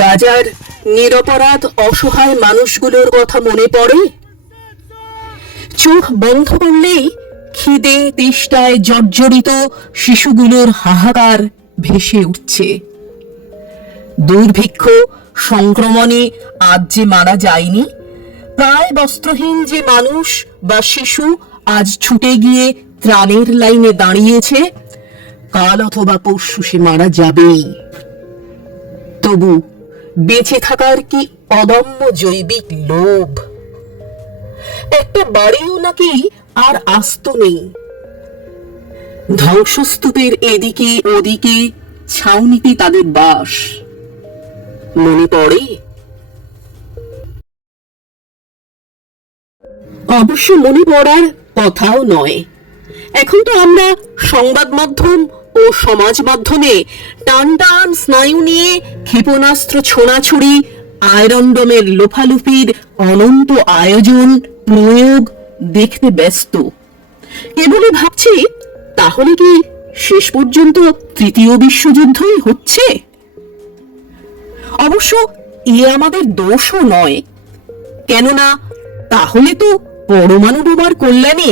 গাজার নিরপরাধ অসহায় মানুষগুলোর কথা মনে পড়ে। চোখ বন্ধ করলেই খিদে তেষ্টায় জর্জরিত শিশুগুলোর হাহাকার ভেসে উঠছে। দুর্ভিক্ষ সংক্রমণে আজ যে মারা যায়নি, প্রায় বস্ত্রহীন যে মানুষ বা শিশু আজ ছুটে গিয়ে ত্রাণের লাইনে দাঁড়িয়েছে, কাল অথবা পরশু সে মারা যাবেই। তবু বেঁচে থাকার কি অদম্য জৈবিক লোভ! একটা বাড়িও নাকি আর আস্ত নেই। ধ্বংসস্তূপের এদিকে ওদিকে ছাউনিতে তাদের বাস। মনে পড়ে? অবশ্য মনে পড়ার কথাও নয়। এখন তো আমরা সংবাদ মাধ্যম ও সমাজ মাধ্যমে টান টান স্নায়ু নিয়ে ক্ষেপণাস্ত্র ছোড়াছুড়ি, আয়রনডোমের লোফালুফির অনন্ত আয়োজন প্রয়োগ দেখতে ব্যস্ত। কেবলই ভাবছি, তাহলে কি শেষ পর্যন্ত তৃতীয় বিশ্বযুদ্ধই হচ্ছে? অবশ্য এ আমাদের দোষও নয়, কেননা তাহলে তো পরমাণু বোমার কল্যাণে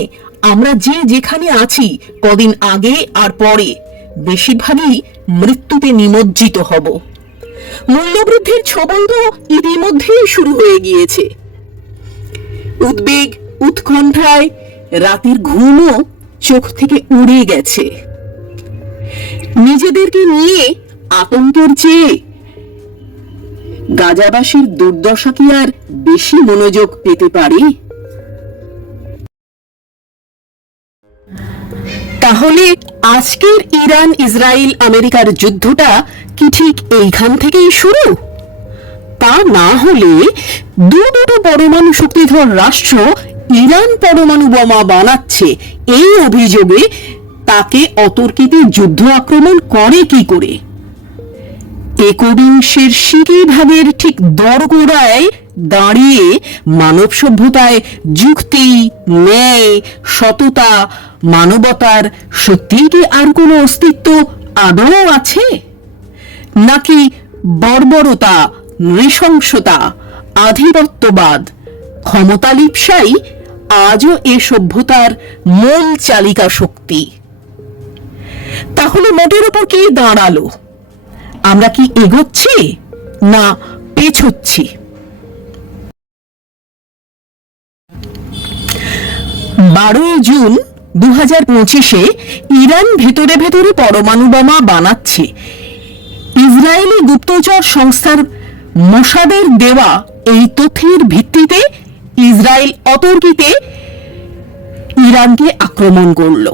আমরা যে যেখানে আছি কদিন আগে আর পরে বেশিরভাগই মৃত্যুতে নিমজ্জিত হব। মূল্যবৃদ্ধির ছবল তো ইতিমধ্যেই শুরু হয়ে গিয়েছে। উদ্বেগ উৎকণ্ঠায় রাতের ঘুমও চোখ থেকে উড়ে গেছে। নিজেদেরকে নিয়ে আতঙ্কের চেয়ে গাজাবাসীর দুর্দশা কি আর বেশি মনোযোগ পেতে পারে? তাহলে আজকের ইরান ইসরায়েল আমেরিকার যুদ্ধটা কি ঠিক এইখান থেকেই শুরু? তা না হলে দুটো পরমাণু শক্তিধর রাষ্ট্র ইরান পরমাণু বোমা বানাচ্ছে এই অভিযোগে তাকে অতর্কিতে যুদ্ধ আক্রমণ করে কি করে? একবিংশের সিকি ভাগের ঠিক দরগোড়ায় দাঁড়িয়ে মানব সভ্যতায় যুক্তি, ন্যায়, সততা, মানবতার সত্যিই কি আর কোনো অস্তিত্ব আদৌ আছে? নাকি বর্বরতা, নৃশংসতা, আধিপত্যবাদ, ক্ষমতালিপ্সাই আজও এ সভ্যতার মূল চালিকা শক্তি? তাহলে মোটের উপর কে দাঁড়ালো? আমরা কি এগোচ্ছি না পেছোচ্ছি? 12 জুন 2025-এ ইরান ভেতরে ভেতরে পরমাণু বোমা বানাচ্ছে, ইসরায়েলি গুপ্তচর সংস্থার মোসাদের দেওয়া এই তথ্যের ভিত্তিতে ইসরায়েল অতর্কিতে ইরানকে আক্রমণ করল।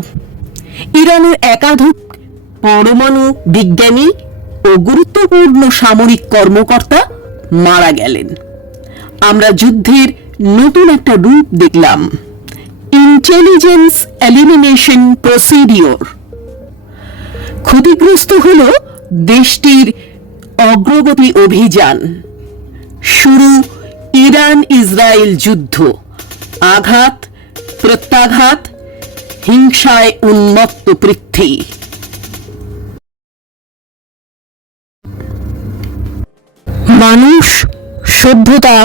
ইরানের একাধিক পরমাণু বিজ্ঞানী ও গুরুত্বপূর্ণ সামরিক কর্মকর্তা মারা গেলেন। আমরা যুদ্ধের নতুন একটা রূপ দেখলাম, ইন্টেলিজেন্স এলিমিনেশন প্রসিডিওর। ক্ষতিগ্রস্ত হল দেশটির অগ্রগতি অভিযান। শুরু ইরান ইসরায়েল যুদ্ধ, আঘাত প্রত্যাঘাত, হিংসায় উন্মত্ত পৃথ্বী। মানুষ, সভ্যতা,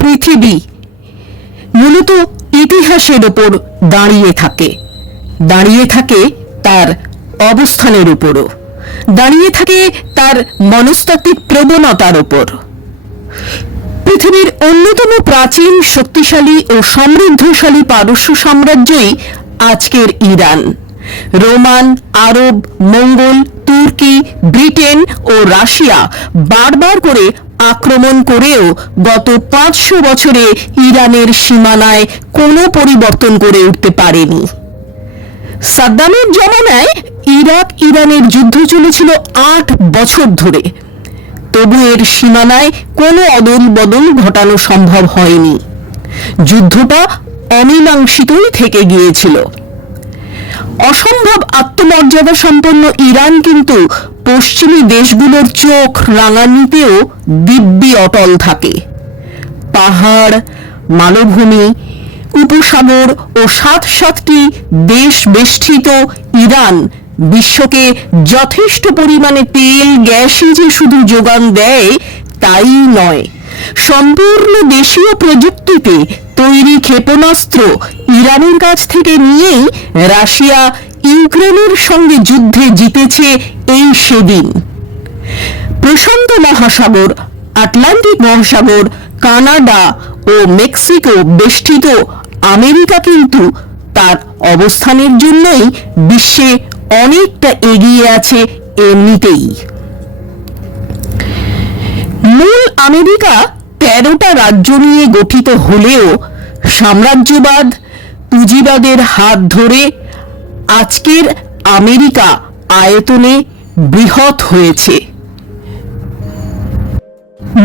পৃথিবী মূলত ইতিহাসের উপর দাঁড়িয়ে থাকে তার অবস্থানের উপরও, দাঁড়িয়ে থাকে তার মনস্তাত্ত্বিক প্রবণতার উপর। পৃথিবীর অন্যতম প্রাচীন, শক্তিশালী ও সমৃদ্ধশালী পারস্য সাম্রাজ্যই আজকের ইরান। রোমান, আরব, মঙ্গল, তুর্কি, ব্রিটেন ও রাশিয়া বারবার করে আক্রমণ করেও গত 500 বছরে ইরানের সীমানায় কোনো পরিবর্তন করে উঠতে পারেনি। সাদ্দামের জমানায় ইরাক ইরানের যুদ্ধ চলেছিল 8 বছর ধরে, তবু এর সীমানায় কোনো অদল বদল ঘটানো সম্ভব হয়নি। যুদ্ধটা অমীমাংসিতই থেকে গিয়েছিল। অসম্ভব আত্মমর্যাদা সম্পন্ন ইরান কিন্তু পশ্চিমী দেশগুলোর চোখ রাঙানিতেও দিব্যি অটল থাকে। পাহাড়, মালভূমি, উপসাগর ও 7টি দেশ বেষ্টিত ইরান বিশ্বকে যথেষ্ট পরিমাণে তেল গ্যাসই যে শুধু যোগান দেয় তাই নয়, সম্পূর্ণ দেশীয় প্রযুক্তিতে তৈরি ক্ষেপণাস্ত্র ইরানের কাছ থেকে নিয়েই রাশিয়া ইউক্রেনের সঙ্গে যুদ্ধে জিতেছে এই সেদিন। প্রশান্ত মহাসাগর, আটলান্টিক মহাসাগর, কানাডা ও মেক্সিকো বেষ্টিত আমেরিকা কিন্তু তার অবস্থানের জন্যই বিশ্বে অনেকটা এগিয়ে আছে এমনিতেই। মূল আমেরিকা 13টা রাজ্য নিয়ে গঠিত হলেও সাম্রাজ্যবাদ পুঁজিবাদের হাত ধরে আজকের আমেরিকা আয়তনে বৃহৎ হয়েছে।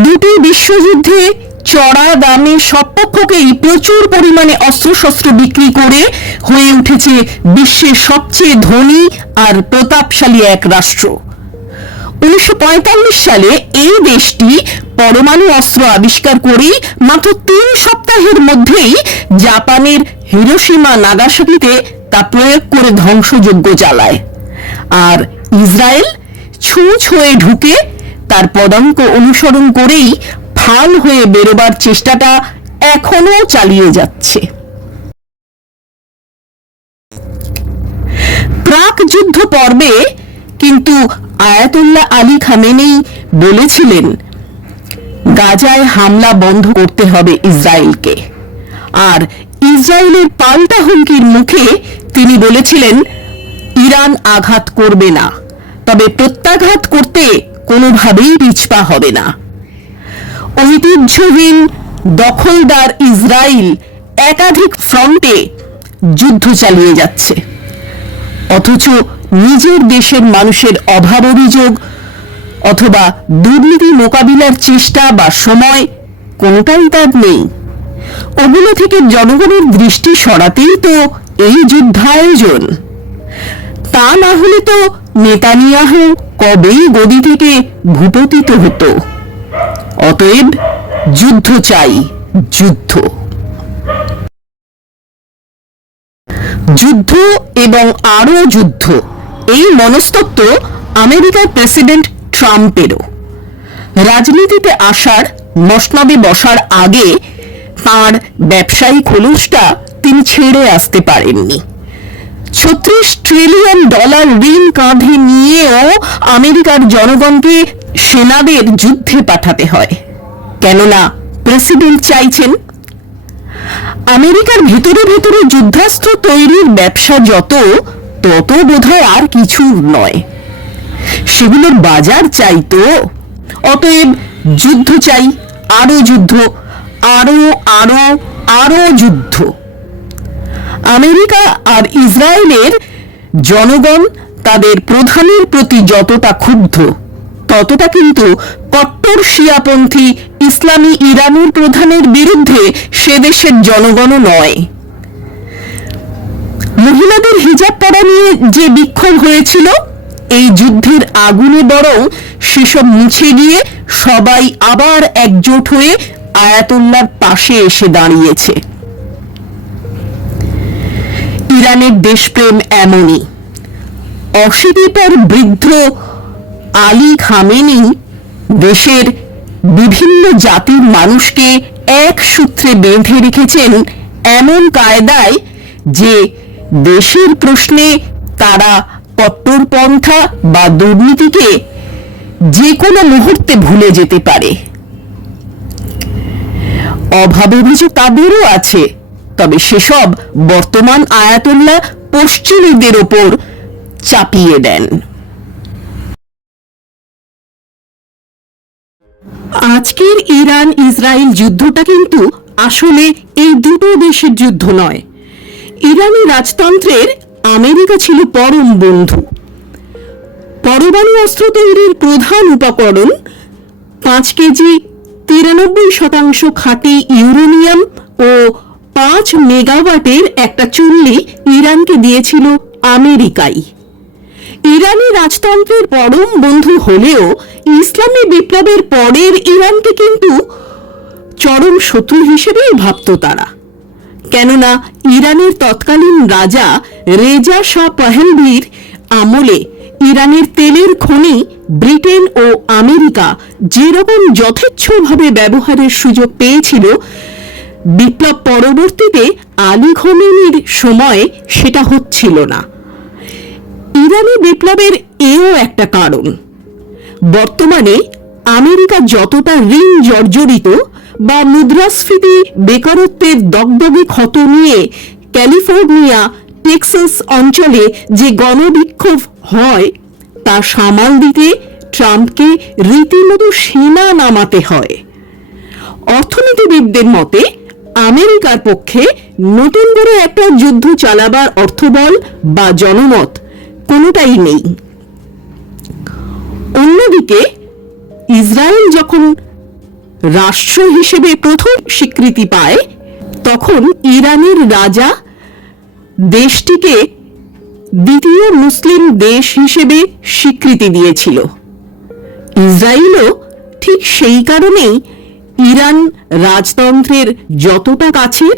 দুটি বিশ্বযুদ্ধে চড়া দামে সব পক্ষকেই প্রচুর পরিমাণে অস্ত্রশস্ত্র বিক্রি করে হয়ে উঠেছে বিশ্বের সবচেয়ে ধনী আর প্রতাপশালী এক রাষ্ট্র। 1945 সালে এই দেশটি পরমাণু অস্ত্র আবিষ্কার করেই মাত্র 3 সপ্তাহের মধ্যেই জাপানের হিরোশিমা নাগাসাকিতে তা প্রয়োগ করে ধ্বংসযজ্ঞ চালায়। আর ইসরায়েল ছুঁচ হয়ে ঢুকে তার পদাঙ্ক অনুসরণ করেই ফাল হয়ে বেরোবার চেষ্টাটা এখনো চালিয়ে যাচ্ছে। প্রাক যুদ্ধ পর্বে কিন্তু আয়াতুল্লাহ আলী খামেনেই বলেছিলেন গাজায় হামলা বন্ধ করতে হবে ইসরায়েলকে, আর ইসরায়েলের পাল্টা হুমকির মুখে তিনি বলেছিলেন ইরান আঘাত করবে না, তবে প্রত্যাঘাত করতে কোনোভাবেই পিছপা হবে না। ঐতিহ্যহীন দখলদার ইসরায়েল একাধিক ফ্রন্টে যুদ্ধ চালিয়ে যাচ্ছে, অথচ নিজের দেশের মানুষের অভাব অভিযোগ অথবা দুর্নীতি মোকাবিলার চেষ্টা বা সময় কোনোটাই তার নেই। ওগুলো থেকে জনগণের দৃষ্টি সরাতেই তো এই যুদ্ধায়োজন। তা না হলে তো নেতানিয়াহু কবেই গদি থেকে ভূপতিত হতো। অতএব যুদ্ধ চাই, যুদ্ধ। যুদ্ধ এবং আরো যুদ্ধ, এই মনস্তত্ত্ব আমেরিকার প্রেসিডেন্ট ট্রাম্পেরও। রাজনীতিতে আসার মসনদে বসার আগে তাঁর ব্যবসায়িক খোলসটা তিনি ছেড়ে আসতে পারেননি। $36 ট্রিলিয়ন ঋণ কাঁধে নিয়েও আমেরিকার জনগণকে সেনাদের যুদ্ধে পাঠাতে হয়, কেননা প্রেসিডেন্ট চাইছেন। আমেরিকার ভেতরে ভেতরে যুদ্ধাস্ত্র তৈরির ব্যবসা যত তত বোধহয় আর কিছু নয়, সেগুলোর বাজার চাই তো। অতএব যুদ্ধ চাই, আরো যুদ্ধ, আরো আরো আরো যুদ্ধ। আমেরিকা আর ইসরায়েলের জনগণ তাদের প্রধানের প্রতি যতটা ক্ষুব্ধ, ততটা কিন্তু কট্টর শিয়াপন্থী ইসলামী ইরানের প্রধানের বিরুদ্ধে সে দেশের জনগণও নয়। মহিলাদের হিজাব পরা নিয়ে যে বিক্ষোভ হয়েছিল, এই যুদ্ধের আগুনে বরং সেসব মুছে গিয়ে সবাই আবার একজোট হয়ে আয়াতুল্লাহর পাশে এসে দাঁড়িয়েছে। ইরানের দেশপ্রেম এমনই। অশীতিপর বৃদ্ধ আলী খামেনি দেশের বিভিন্ন জাতির মানুষকে এক সূত্রে বেঁধে রেখেছেন এমন কায়দায় যে দেশের প্রশ্নে তারা কট্টরপন্থা বা দুর্নীতিকে যে কোনো মুহূর্তে ভুলে যেতে পারে। অভাব অভিযোগ তাদেরও আছে, তবে সেসব বর্তমান আয়াতুল্লাহ পশ্চিমীদের ওপর চাপিয়ে দেন। আজকের ইরান ইসরায়েল যুদ্ধটা কিন্তু আসলে এই দুটো দেশের যুদ্ধ নয়। ইরানি রাজতন্ত্রের আমেরিকা ছিল পরম বন্ধু। পরমাণু অস্ত্র তৈরির প্রধান উপকরণ 5 কেজি 93% খাঁটি ইউরেনিয়াম ও 5 মেগাওয়াটের একটা চুল্লি ইরানকে দিয়েছিল আমেরিকাই। ইরানি রাজতন্ত্রের পরম বন্ধু হলেও ইসলামী বিপ্লবের পরের ইরানকে কিন্তু চরম শত্রু হিসেবেই ভাবত তারা, কেননা ইরানের তৎকালীন রাজা রেজা শাহ পাহলভির আমল আমলে ইরানের তেলের খনি ব্রিটেন ও আমেরিকা যেরকম যথেচ্ছভাবে ব্যবহারের সুযোগ পেয়েছিল, বিপ্লব পরবর্তীতে আলী খোমেনির সময়ে সেটা হচ্ছিল না। ইরানি বিপ্লবের এও একটা কারণ। বর্তমানে আমেরিকা যতটা ঋণ জর্জরিত বা মুদ্রাস্ফীতি, বেকারত্বের দগদগে ক্ষত নিয়ে ক্যালিফোর্নিয়া, টেক্সাস অঞ্চলে যে গণবিক্ষোভ হয়, তা সামাল দিতে ট্রাম্পকে রীতিমতো সেনা নামাতে হয়। অর্থনীতিবিদদের মতে আমেরিকার পক্ষে নতুন করে একটা যুদ্ধ চালাবার অর্থবল বা জনমত কোনোটাই নেই। অন্যদিকে ইসরায়েল যখন রাষ্ট্র হিসেবে প্রথম স্বীকৃতি পায়, তখন ইরানের রাজা দেশটিকে দ্বিতীয় মুসলিম দেশ হিসেবে স্বীকৃতি দিয়েছিল। ইসরায়েলও ঠিক সেই কারণেই ইরান রাজতন্ত্রের যতটা কাছের,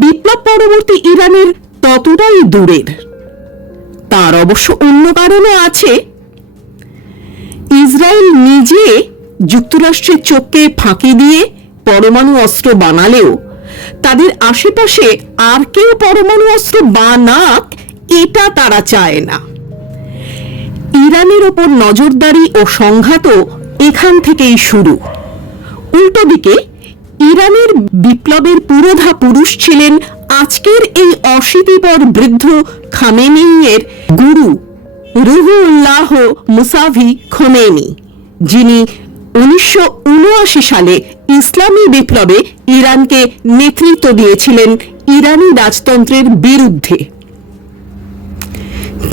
বিপ্লব পরবর্তী ইরানের ততটাই দূরের। তার অবশ্য অন্য কারণও আছে। ইসরায়েল নিজে যুক্তরাষ্ট্রের চোখকে ফাঁকি দিয়ে পরমাণু অস্ত্র বানালেও তাদের আশেপাশে আর কেউ পরমাণু অস্ত্র বানাক, এটা তারা চায় না। ইরানের ওপর নজরদারি ও সংঘাতও এখান থেকেই শুরু। উল্টো দিকে ইরানের বিপ্লবের পুরোধা পুরুষ ছিলেন আজকের এই অশীতিপর বৃদ্ধ খামেনেইয়ের গুরু রুহুল্লাহ মুসাভি খোমেনি, যিনি 1979 সালে ইসলামী বিপ্লবে ইরানকে নেতৃত্ব দিয়েছিলেন ইরানি রাজতন্ত্রের বিরুদ্ধে।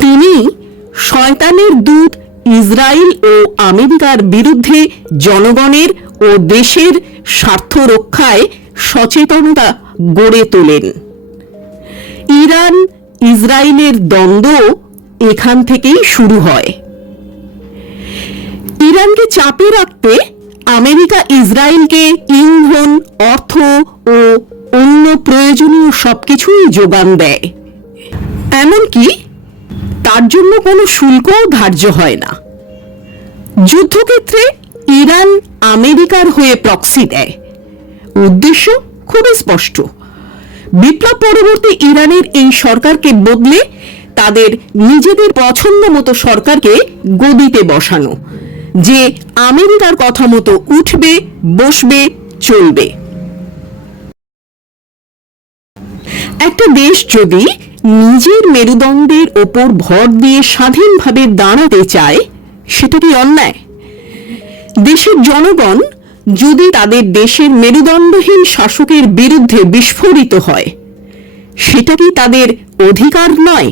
তিনি শয়তানের দূত ইসরায়েল ও আমেরিকার বিরুদ্ধে জনগণের ও দেশের স্বার্থ রক্ষায় সচেতনতা গড়ে তোলেন। ইরান ইসরায়েলের দ্বন্দ্ব এখান থেকেই শুরু হয়। ইরানকে চাপে রাখতে আমেরিকা ইসরায়েলকে ইন্ধন, অর্থ ও অন্য প্রয়োজনীয় সবকিছুই যোগান দেয়। এমনকি তার জন্য কোনো শুল্কও ধার্য হয় না। যুদ্ধক্ষেত্রে ইরান আমেরিকার হয়ে প্রক্সি দেয়। উদ্দেশ্য খুবই স্পষ্ট, বিপ্লব পরবর্তী ইরানের এই সরকারকে বদলে তাদের নিজেদের পছন্দ মতো সরকারকে গদিতে বসানো, যে আমেরিকার কথা মতো উঠবে, বসবে, চলবে। একটা দেশ যদি নিজের মেরুদণ্ডের ওপর ভর দিয়ে স্বাধীনভাবে দাঁড়াতে চায়, সেটা কি অন্যায়? দেশের জনগণ যদি তাদের দেশের মেরুদণ্ডহীন শাসকের বিরুদ্ধে বিস্ফোরিত হয়, সেটা কি তাদের অধিকার নয়?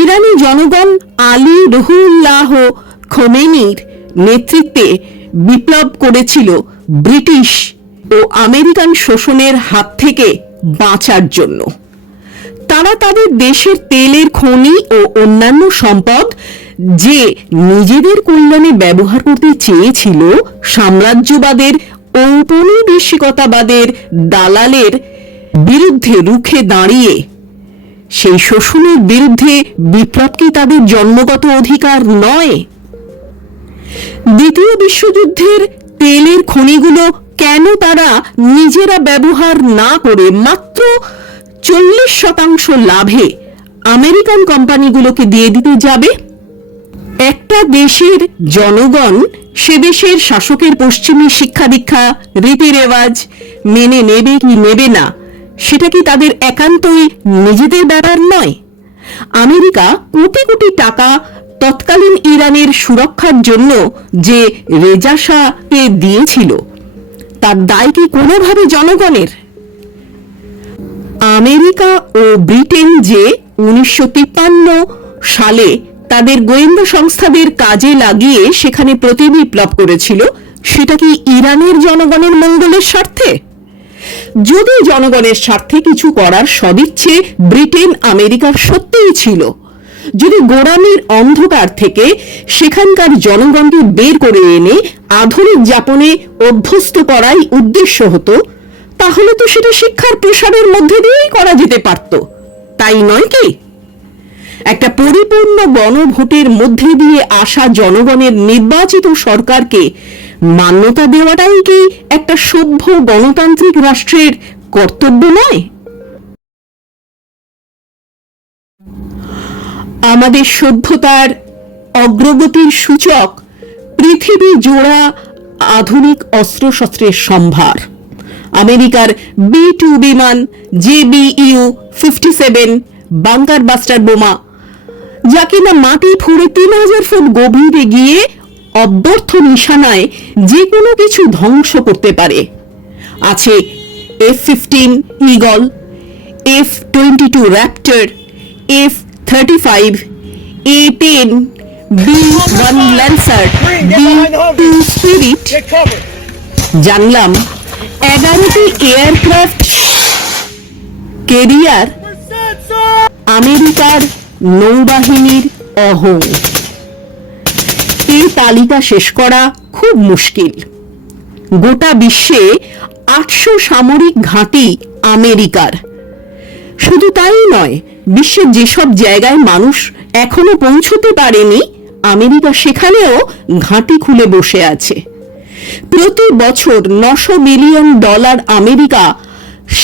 ইরানি জনগণ আলী রুহুল্লাহ খোমেনির নেতৃত্বে বিপ্লব করেছিল ব্রিটিশ ও আমেরিকান শোষণের হাত থেকে বাঁচার জন্য। তারা তাদের দেশের তেলের খনি ও অন্যান্য সম্পদ যে নিজেদের কল্যাণে ব্যবহার করতে চেয়েছিল, সাম্রাজ্যবাদের ঔপনিবেশিকতাবাদের দালালের বিরুদ্ধে রুখে দাঁড়িয়ে সেই শোষণের বিরুদ্ধে বিপ্লব কি তাদের জন্মগত অধিকার নয়? দ্বিতীয় বিশ্বযুদ্ধের তেলের খনিগুলো কেন তারা নিজেরা ব্যবহার না করে মাত্র 40% লাভে আমেরিকান কোম্পানিগুলোকে দিয়ে দিতে যাবে? একটা দেশের জনগণ সে দেশের শাসকের পশ্চিমী শিক্ষা দীক্ষা, রীতি রেওয়াজ মেনে নেবে কি নেবে না, সেটা কি তাদের একান্তই নিজেদের ব্যাপার নয়? আমেরিকা কোটি কোটি টাকা তৎকালীন ইরানের সুরক্ষার জন্য যে রেজা শাহকে দিয়েছিল, তার দায় কি কোনোভাবে জনগণের? আমেরিকা ও ব্রিটেন যে 1953 সালে তাদের গোয়েন্দা সংস্থাদের কাজে লাগিয়ে সেখানে প্রতিবিপ্লব করেছিল, সেটা কি ইরানের জনগণের মঙ্গলের স্বার্থে? যদি জনগণের স্বার্থে কিছু করার সদিচ্ছে ব্রিটেন আমেরিকার সত্যিই ছিল, যদি গোড়ামির অন্ধকার থেকে সেখানকার জনগণকে বের করে এনে আধুনিক যাপনে অভ্যস্ত করাই উদ্দেশ্য হতো, তাহলে তো সেটা শিক্ষার প্রসারের মধ্যে দিয়েই করা যেতে পারত, তাই নয় কি? একটা পরিপূর্ণ গণভোটের মধ্যে দিয়ে আসা জনগণের নির্বাচিত সরকারকে মান্যতা দেওয়াটাই কি একটা সভ্য গণতান্ত্রিক রাষ্ট্রের কর্তব্য নয়? আমাদের সভ্যতার অগ্রগতির সূচক পৃথিবী জোড়া আধুনিক অস্ত্রশস্ত্রের সম্ভার। আমেরিকার B-2 বিমান, JBU-57 বাংকার বাস্টার বোমা, যা কিনা মাটি ফুঁড়ে 3000 ফুট গভীরে গিয়ে অব্যর্থ নিশানায় যে কোনো কিছু ধ্বংস করতে পারে। আছে F-15 eagle, F-22 Raptor, F-35, A-10, B-1 Lancer, B-2 spirit. জানলাম 11টি এয়ারক্রাফট ক্যারিয়ার আমেরিকার নৌবাহিনীর অহং। এই তালিকা শেষ করা খুব মুশকিল। গোটা বিশ্বে 800 সামরিক ঘাঁটি আমেরিকার। শুধু তাই নয়, বিশ্বের যেসব জায়গায় মানুষ এখনো পৌঁছতে পারেনি, আমেরিকা সেখানেও ঘাঁটি খুলে বসে আছে। প্রতি বছর $900 বিলিয়ন আমেরিকা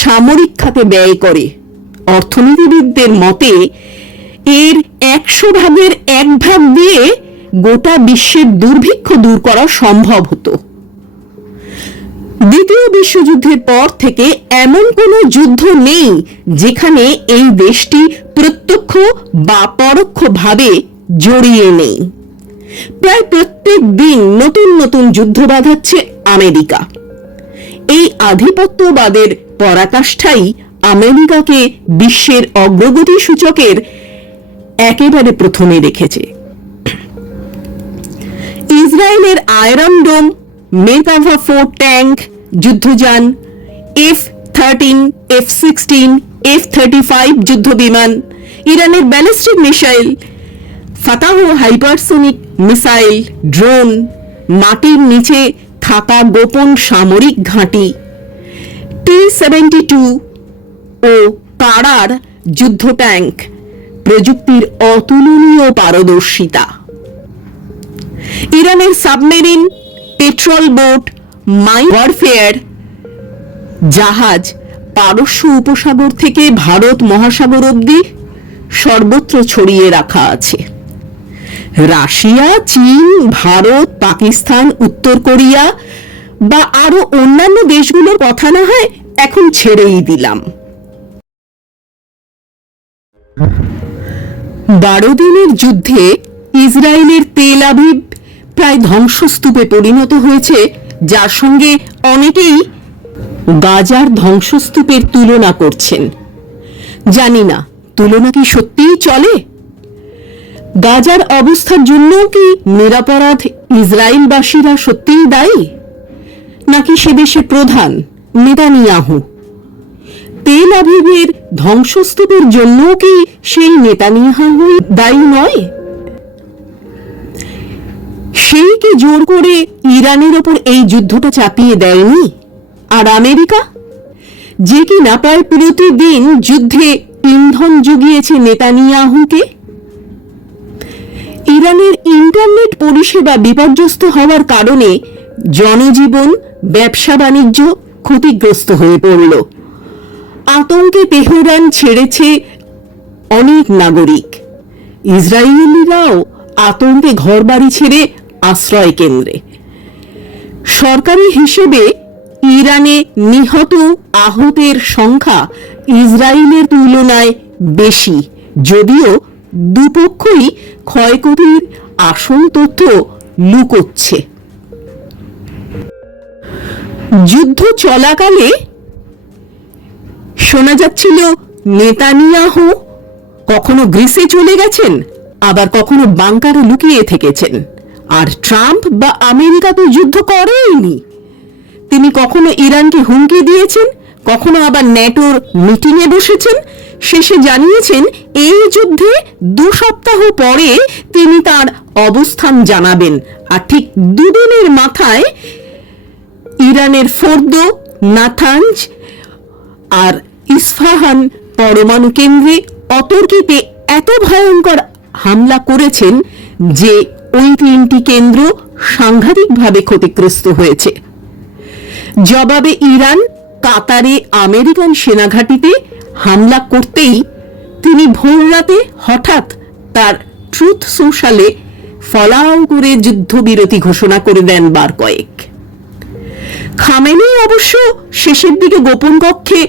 সামরিক খাতে ব্যয় করে। অর্থনীতিবিদদের মতে এর 100 ভাগের 1 ভাগ দিয়ে গোটা বিশ্বের দুর্ভিক্ষ দূর করা সম্ভব হতো। দ্বিতীয় বিশ্বযুদ্ধের পর থেকে এমন কোনো যুদ্ধ নেই যেখানে এই দেশটি প্রত্যক্ষ বা পরোক্ষভাবে জড়িয়ে নেই। প্রায় প্রত্যেক দিন নতুন নতুন যুদ্ধ বাঁধাচ্ছে আমেরিকা। এই আধিপত্যবাদের পরাকাষ্ঠাই আমেরিকাকে বিশ্বের অগ্রগতি সূচকের একেবারে প্রথমে রেখেছে। ইসরায়েলের আয়রন ডোম, মেকাভা 4 ট্যাঙ্ক, যুদ্ধযান, F-13, F-16, F-35 যুদ্ধ বিমান, ইরানের ballistic missile, Fattah hypersonic missile, drone, মাটির নিচে থাকা গোপন সামরিক ঘাঁটি, T-72 ও তারার যুদ্ধ ট্যাঙ্ক, প্রযুক্তির অতুলনীয় পারদর্শিতা। ইরানের submarine, petrol boat, mine warfare জাহাজ পারস্য উপসাগর থেকে ভারত মহাসাগর অবধি সর্বত্র ছড়িয়ে রাখা আছে। রাশিয়া, চীন, ভারত, পাকিস্তান, উত্তর কোরিয়া বা আরো অন্যান্য দেশগুলোর কথা না হয় এখন ছেড়েই দিলাম। 12 দিনের যুদ্ধে ইসরায়েলের তেল আভিভ প্রায় ধ্বংসস্তূপে পরিণত হয়েছে, যার সঙ্গে অনেকেই গাজার ধ্বংসস্তূপের তুলনা করছেন। জানি না তুলনা কি সত্যিই চলে। গাজার অবস্থার জন্য কি নিরপরাধ ইসরায়েলবাসীরা সত্যিই দায়ী, নাকি সে দেশের প্রধান নেতানিয়াহু? তেল আভিভের ধ্বংসস্তূপের জন্য কি সেই নেতানিয়াহু দায়ী নয়? সেই কি জোর করে ইরানের ওপর এই যুদ্ধটা চাপিয়ে দেয়নি? আর আমেরিকা, যে কিনা প্রায় প্রতিদিন যুদ্ধে ইন্ধন জুগিয়েছে নেতানিয়াহুকে? ইরানের ইন্টারনেট পরিষেবা বিপর্যস্ত হওয়ার কারণে জনজীবন, ব্যবসা বাণিজ্য ক্ষতিগ্রস্ত হয়ে পড়ল। আতঙ্কে তেহরান ছেড়েছে অনেক নাগরিক। ইসরায়েলিরাও আতঙ্কে ঘরবাড়ি ছেড়ে আশ্রয় কেন্দ্রে। সরকারি হিসেবে ইরানে নিহত আহতের সংখ্যা ইসরায়েলের তুলনায় বেশি, যদিও দুপক্ষই ক্ষয়ক্ষতির আসল তথ্য লুকোচ্ছে। যুদ্ধ চলাকালে শোনা যাচ্ছিল নেতানিয়াহু কখনো গ্রিসে চলে গেছেন, আবার কখনো বাংকারে লুকিয়ে থেকেছেন। আর ট্রাম্প বা আমেরিকা তো যুদ্ধ করেইনি। তিনি কখনো ইরানকে হুমকি দিয়েছেন, কখনো আবার ন্যাটোর মিটিংয়ে বসেছেন। শেষে জানিয়েছেন এই যুদ্ধে 2 সপ্তাহ পরে তিনি তার অবস্থান জানাবেন। আর ঠিক 2 দিনের মাথায় ইরানের ফোর্দো, নাথানজ আর ইস্ফাহান পরমাণু কেন্দ্রে অতর্কিতে এত ভয়ঙ্কর হামলা করেছেন যে ওই 3টি কেন্দ্র সাংঘাতিকভাবে ক্ষতিগ্রস্ত হয়েছে। জবাবে ইরান কাতারে আমেরিকান সেনাঘাঁটিতে হামলা করতেই তিনি ভোররাতে হঠাৎ তার ট্রুথ সোশ্যালে ফলাও করে যুদ্ধবিরতি ঘোষণা করে দেন বার কয়েক। খামেনি অবশ্য শেষের দিকে গোপন কক্ষে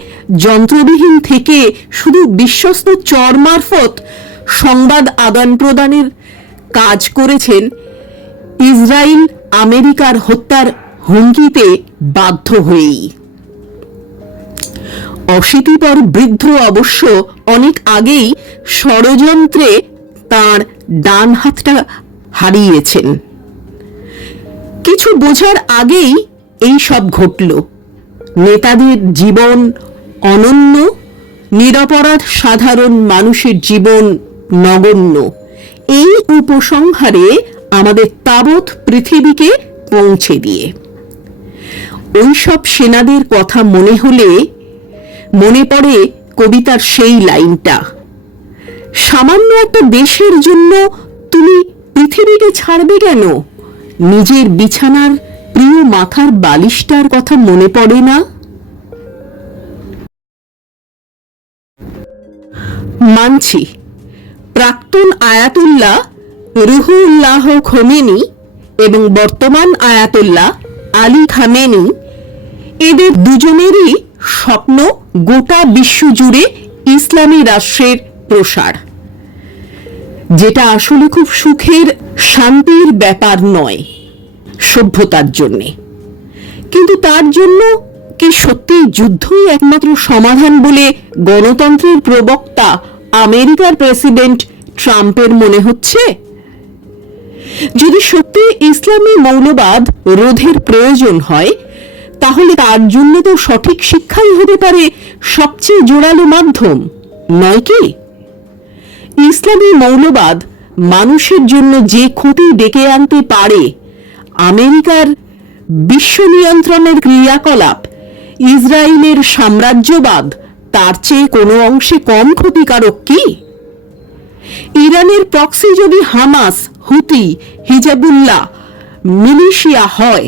যন্ত্রবিহীন থেকে শুধু বিশ্বস্ত চর মারফত সংবাদ আদান প্রদানের কাজ করেছেন, ইসরায়েল আমেরিকার হত্যার হুমকিতে বাধ্য হয়েই। অশীতিপর বৃদ্ধ অবশ্য অনেক আগেই ষড়যন্ত্রে তার ডান হাতটা হারিয়েছেন। কিছু বোঝার আগেই এই সব ঘটল। নেতাদের জীবন অনন্য, নিরপরাধ সাধারণ মানুষের জীবন নগণ্য। এই উপসংহারে আমাদের তাবৎ পৃথিবীকে পৌঁছে দিয়ে ওইসব সেনাদের কথা মনে হলে মনে পড়ে কবিতার সেই লাইনটা, সামান্য একটা দেশের জন্য তুমি পৃথিবীকে ছাড়বে কেন? নিজের বিছানার প্রিয় মাথার বালিশটার কথা মনে পড়ে না? মানছি, প্রাক্তন আয়াতুল্লাহ রুহুল্লাহ খোমেনি এবং বর্তমান আয়াতুল্লাহ আলী খামেনি, এদের দুজনেরই স্বপ্ন গোটা বিশ্ব জুড়ে ইসলামী রাষ্ট্রের প্রসার, যেটা আসলে খুব সুখের শান্তির ব্যাপার নয় সভ্যতার জন্যে। কিন্তু তার জন্য কি সত্যিই যুদ্ধই একমাত্র সমাধান বলে গণতন্ত্রের প্রবক্তা আমেরিকার প্রেসিডেন্ট ট্রাম্পের মনে হচ্ছে? যদি সত্যি ইসলামী মৌলবাদ রোধের প্রয়োজন হয়, তাহলে তার জন্য তো সঠিক শিক্ষাই হতে পারে সবচেয়ে জোরালো মাধ্যম, নয় কি? ইসলামী মৌলবাদ মানুষের জন্য যে ক্ষতি ডেকে আনতে পারে, আমেরিকার বিশ্ব নিয়ন্ত্রণের ক্রিয়াকলাপ ইসরায়েলের সাম্রাজ্যবাদ তার চেয়ে কোনো অংশে কম ক্ষতিকারক কি? ইরানের প্রক্সি যদি হামাস, হুতি, হিজবুল্লাহ মিলিশিয়া হয়,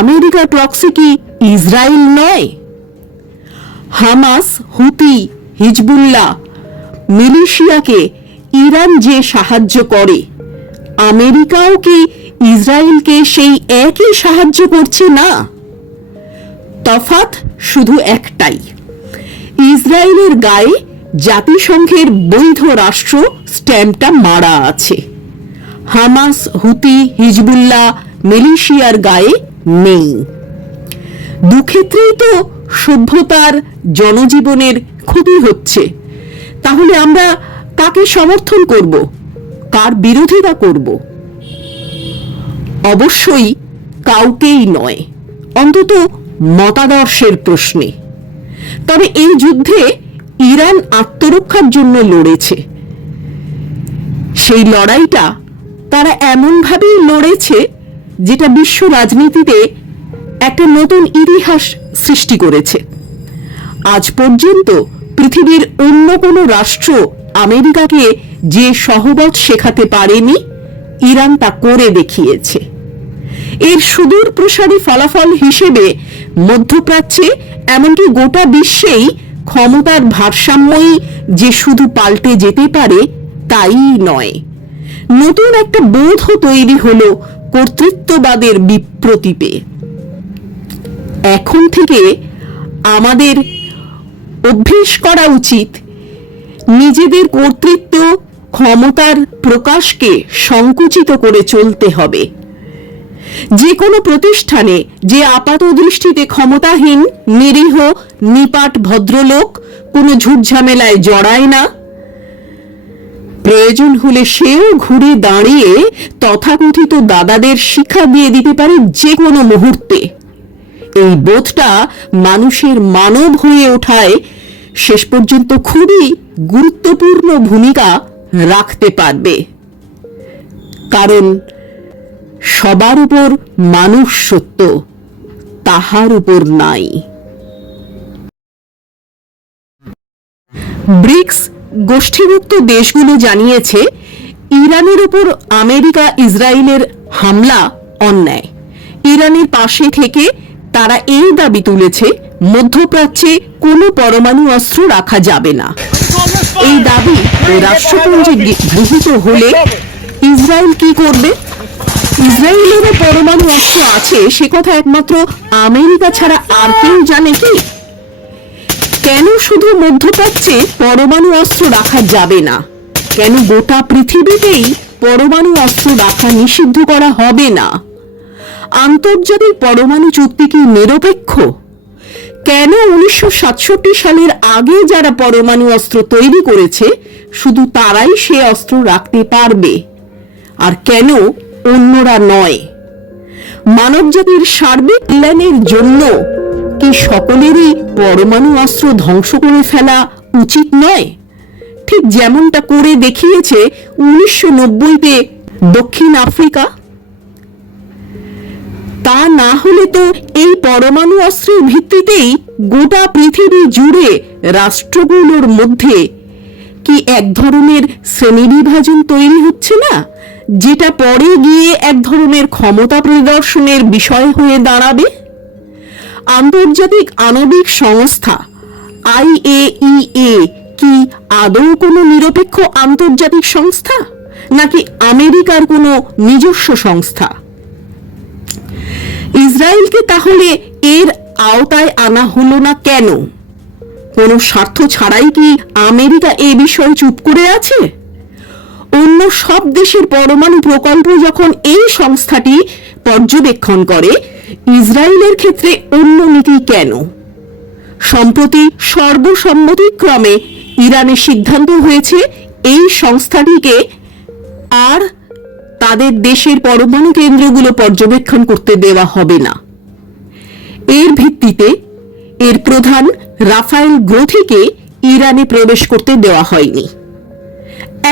আমেরিকার প্রক্সি কি ইসরায়েল নয়? হামাস, হুতি, হিজবুল্লাহ মিলিশিয়াকে ইরান যে সাহায্য করে, আমেরিকাও কি ইসরায়েলকে সেই একই সাহায্য করছে না? তফাৎ শুধু একটাই, ইসরায়েলের গায়ে জাতিসংঘের বৈধ রাষ্ট্র স্ট্যাম্পটা মারা আছে, হামাস, হুতি, হিজবুল্লাহ মিলিশিয়ার গায়ে নেই। দুক্ষেত্রেই তো সভ্যতার জনজীবনের ক্ষতি হচ্ছে। তাহলে আমরা কাকে সমর্থন করব, কার বিরোধিতা করব? অবশ্যই কাউকেই নয়, অন্তত মতাদর্শের প্রশ্নে। তবে এই যুদ্ধে ইরান আত্মরক্ষার জন্য লড়েছে। সেই লড়াইটা তারা এমনভাবেই লড়েছে যেটা বিশ্ব রাজনীতিতে একটা নতুন ইতিহাস সৃষ্টি করেছে। আজ পর্যন্ত পৃথিবীর অন্য কোনো রাষ্ট্র আমেরিকাকে যে সহবত শেখাতে পারেনি, ইরান তা করে দেখিয়েছে। এর সুদূর প্রসারী ফলাফল হিসেবে মধ্যপ্রাচ্যে, এমনকি গোটা বিশ্বেই ক্ষমতার ভারসাম্যই যে শুধু পাল্টে যেতে পারে তাই নয়, নতুন একটা বোধ তৈরি হলো কর্তৃত্ববাদের বিপ্রতীপে। এখন থেকে আমাদের অভ্যেস করা উচিত নিজেদের কর্তৃত্ব, ক্ষমতার প্রকাশকে সংকুচিত করে চলতে হবে। যে কোনো প্রতিষ্ঠানে যে আপাত দৃষ্টিতে ক্ষমতাহীন, নিরীহ, নিপাট ভদ্রলোক কোনো ঝুটঝামেলায় জড়ায় না, প্রয়োজন হলে সেও ঘুরে দাঁড়িয়ে তথাকথিত দাদাদের শিক্ষা দিয়ে দিতে পারে যে কোনো মুহূর্তে। এই বোধটা মানুষের মানব হয়ে ওঠায় শেষ পর্যন্ত খুবই গুরুত্বপূর্ণ ভূমিকা রাখতে পারবে। কারণ সবার উপর মানুষ সত্য, তাহার উপর নাই। ব্রিক্স গোষ্ঠীভুক্ত দেশগুলো জানিয়েছে ইরানের উপর আমেরিকা ইসরায়েলের হামলা অন্যায়। ইরানের পাশে থেকে তারা এই দাবি তুলেছে, মধ্যপ্রাচ্যে কোনো পরমাণু অস্ত্র রাখা যাবে না। এই দাবি রাষ্ট্রপুঞ্জে গৃহীত হলে ইসরায়েল কি করবে? ইসরায়েলেরও পরমাণু অস্ত্র আছে, সে কথা একমাত্র আমেরিকা ছাড়া আর কেউ জানে কি? কেন শুধু মধ্যপ্রাচ্যে পরমাণু অস্ত্র রাখা যাবে না? কেন গোটা পৃথিবীতেই পরমাণু অস্ত্র রাখা নিষিদ্ধ করা হবে না? আন্তর্জাতিক পরমাণু চুক্তি কি নিরপেক্ষ? কেন 1967 সালের আগে যারা পরমাণু অস্ত্র তৈরি করেছে শুধু তারাই সে অস্ত্র রাখতে পারবে, আর কেন অন্যরা নয়? মানবজাতির সার্বিক কল্যাণের জন্য কি সকলেরই পরমাণু অস্ত্র ধ্বংস করে ফেলা উচিত নয়? ঠিক যেমনটা করে দেখিয়েছে 1990-তে দক্ষিণ আফ্রিকা। তা না হলে তো এই পরমাণু অস্ত্রের ভিত্তিতেই গোটা পৃথিবী জুড়ে রাষ্ট্রগুলোর মধ্যে কি এক ধরনের শ্রেণীবিভাজন তৈরি হচ্ছে না, যেটা পরে গিয়ে এক ধরনের ক্ষমতা প্রদর্শনের বিষয় হয়ে দাঁড়াবে? আন্তর্জাতিক আণবিক সংস্থা IAEA কি আদৌ কোনো নিরপেক্ষ আন্তর্জাতিক সংস্থা, নাকি আমেরিকার কোনো নিজস্ব সংস্থা? ইসরায়েলকে তাহলে এর আওতায় আনা হলো না কেন? কোনো স্বার্থ ছাড়াই কি আমেরিকা এ বিষয়ে চুপ করে আছে? অন্য সব দেশের পরমাণু প্রকল্প যখন এই সংস্থাটি পর্যবেক্ষণ করে, ইসরায়েলের ক্ষেত্রে অন্য নীতি কেন? সম্প্রতি সর্বসম্মতিক্রমে ইরানের সিদ্ধান্ত হয়েছে এই সংস্থাটিকে আর তাদের দেশের পরমাণু কেন্দ্রগুলো পর্যবেক্ষণ করতে দেওয়া হবে না। এর ভিত্তিতে এর প্রধান রাফায়েল গ্রোথিকে ইরানে প্রবেশ করতে দেওয়া হয়নি।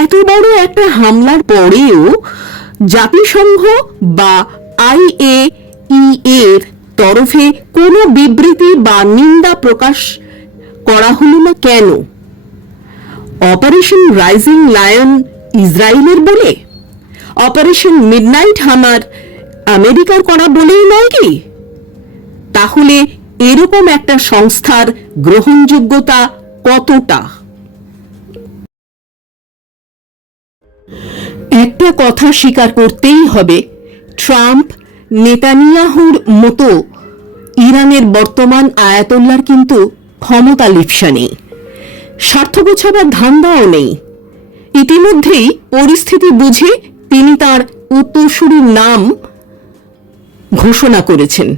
এত বড় একটা হামলার পরেও জাতিসংঘ বা IAEA এর তরফে কোনো বিবৃতি বা নিন্দা প্রকাশ করা হলো না কেন? অপারেশন রাইজিং লায়ন ইসরায়েলের বলে, অপারেশন মিডনাইট হামার আমেরিকার করা বলেই নয় কি? তাহলে এরকম একটা সংস্থার গ্রহণযোগ্যতা কতটা? একটা কথা স্বীকার করতেই হবে, ট্রাম্প নেতানিয়াহুর মতো ইরানের বর্তমান আয়াতোল্লার কিন্তু ক্ষমতা লিপ্সা নেই, স্বার্থ গোছাবার ধান্দাও নেই। ইতিমধ্যেই পরিস্থিতি বুঝে তিনি তার উত্তরসূরির নাম ঘোষণা করেছেন,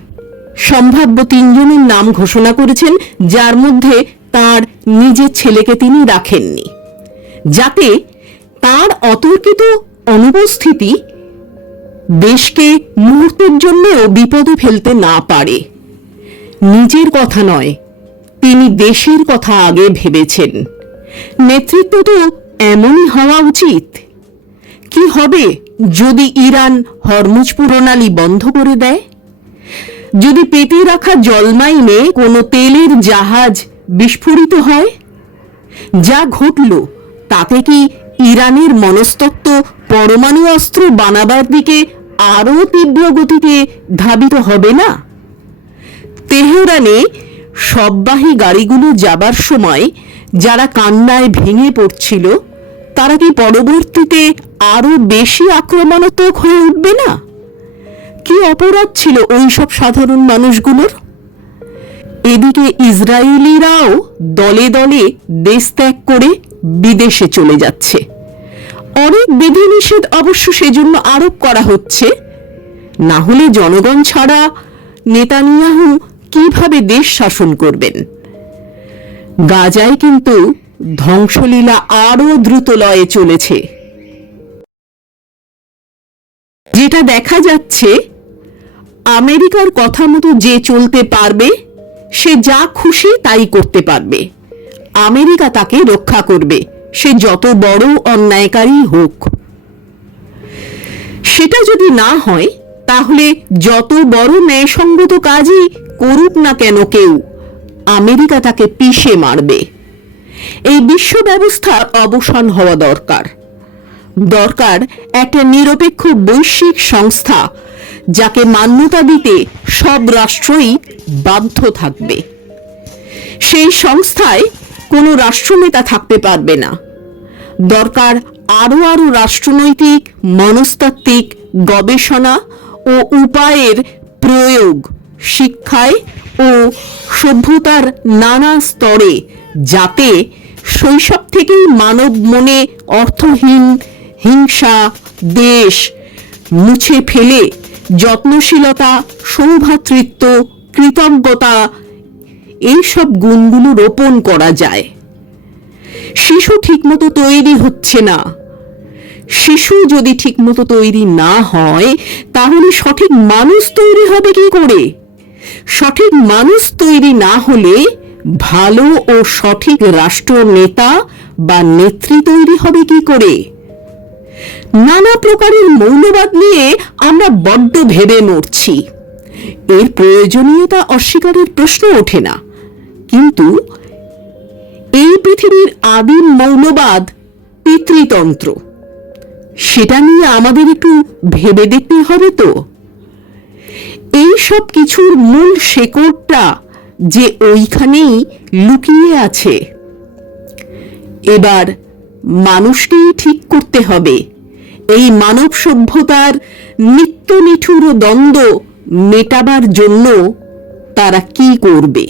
সম্ভাব্য 3 জনের নাম ঘোষণা করেছেন, যার মধ্যে তার নিজের ছেলেকে তিনি রাখেননি, যাতে তার অতর্কিত অনুপস্থিতি দেশকে মুহূর্তের জন্যও বিপদে ফেলতে না পারে। নিজের কথা নয়, তিনি দেশের কথা আগে ভেবেছেন। নেতৃত্ব তো এমনই হওয়া উচিত। কি হবে যদি ইরান হরমুজ প্রণালী বন্ধ করে দেয়? যদি পেতে রাখা জলমাইনে কোনো তেলের জাহাজ বিস্ফোরিত হয়? যা ঘটল তাতে কি ইরানের মনস্তত্ত্ব পরমাণু অস্ত্র বানাবার দিকে আরও তীব্র গতিতে ধাবিত হবে না? তেহরানে সববাহী গাড়িগুলো যাবার সময় যারা কান্নায় ভেঙে পড়ছিল, তারা কি পরবর্তীতে আরো বেশি আক্রমণাত্মক হয়ে উঠবে না? কি অপরাধ ছিল ওই সব সাধারণ মানুষগুলোর? এদিকে ইসরায়েলিরাও দলে দলে দেশ ত্যাগ করে বিদেশে চলে যাচ্ছে। অনেক বিধিনিষেধ অবশ্য সেজন্য আরোপ করা হচ্ছে, না হলে জনগণ ছাড়া নেতানিয়াহু কিভাবে দেশ শাসন করবেন? গাজায় কিন্তু ধ্বংসলীলা আরো দ্রুত লয়ে চলেছে। যেটা দেখা যাচ্ছে, আমেরিকার কথা মতো যে চলতে পারবে সে যা খুশি তাই করতে পারবে। আমেরিকা তাকে রক্ষা করবে, সে যত বড় অন্যায়কারী হোক। সেটা যদি না হয়, তাহলে যত বড় ন্যায়সঙ্গত কাজই করুক না কেন কেউ, আমেরিকা তাকে পিষে মারবে। এই বিশ্ব ব্যবস্থার অবসান হওয়া দরকার। দরকার একটা নিরপেক্ষ বৈশ্বিক সংস্থা, যাকে মান্যতা দিতে সব রাষ্ট্রই বাধ্য থাকবে। সেই সংস্থায় কোনো রাষ্ট্রনেতা থাকতে পারবে না। দরকার আরো আরো রাষ্ট্রনৈতিক মনস্তাত্ত্বিক গবেষণা ও উপায়ের প্রয়োগ শিক্ষায় ও সভ্যতার নানা স্তরে, যাতে শৈশব থেকেই মানব মনে অর্থহীন হিংসা দেশ মুছে ফেলে যত্নশীলতা, সৌভ্রাতৃত্ব, কৃতজ্ঞতা এইসব গুণগুলো রোপণ করা যায়। শিশু ঠিকমতো তৈরি হচ্ছে না। শিশু যদি ঠিকমতো তৈরি না হয়, তাহলে সঠিক মানুষ তৈরি হবে কি করে? সঠিক মানুষ তৈরি না হলে ভালো ও সঠিক রাষ্ট্র নেতা বা নেত্রী তৈরি হবে কি করে? নানা প্রকারের মৌলবাদ নিয়ে আমরা বড্ড ভেবে মরছি। এর প্রয়োজনীয়তা অস্বীকারের প্রশ্ন ওঠে না, কিন্তু এই পৃথিবীর আদিম মৌলবাদ পিতৃতন্ত্র, সেটা নিয়ে আমাদের একটু ভেবে দেখতে হবে তো। এই সব কিছুর মূল শেকড়টা যে ওইখানেই লুকিয়ে আছে। এবার মানুষকেই ঠিক করতে হবে এই মানব সভ্যতার নিত্য নিঠুর দ্বন্দ্ব মেটাবার জন্য তারা কি করবে।